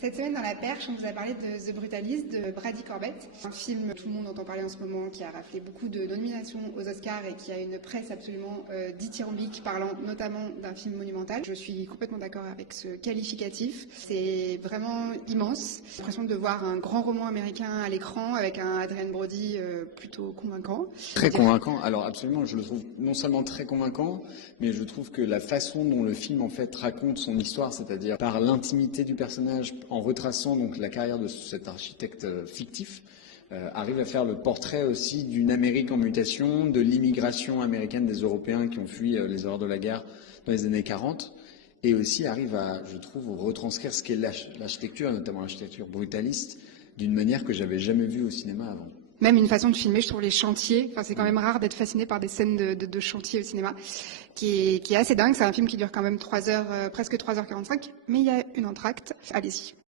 Cette semaine dans La Perche, on vous a parlé de The Brutalist de Brady Corbett, un film que tout le monde entend parler en ce moment, qui a raflé beaucoup de nominations aux Oscars et qui a une presse absolument dithyrambique, parlant notamment d'un film monumental. Je suis complètement d'accord avec ce qualificatif. C'est vraiment immense. J'ai l'impression de voir un grand roman américain à l'écran avec un Adrien Brody plutôt convaincant. Très convaincant. Alors absolument, je le trouve non seulement très convaincant, mais je trouve que la façon dont le film en fait raconte son histoire, c'est-à-dire par l'intimité du personnage, en retraçant donc la carrière de cet architecte fictif, arrive à faire le portrait aussi d'une Amérique en mutation, de l'immigration américaine des Européens qui ont fui les horreurs de la guerre dans les années 40, et aussi arrive à, je trouve, retranscrire ce qu'est l'architecture, notamment l'architecture brutaliste, d'une manière que j'avais jamais vue au cinéma avant. Même une façon de filmer, je trouve, les chantiers. Enfin, c'est quand même rare d'être fasciné par des scènes de chantier au cinéma, qui est assez dingue. C'est un film qui dure quand même 3 heures, presque 3h45, mais il y a une entracte. Allez-y.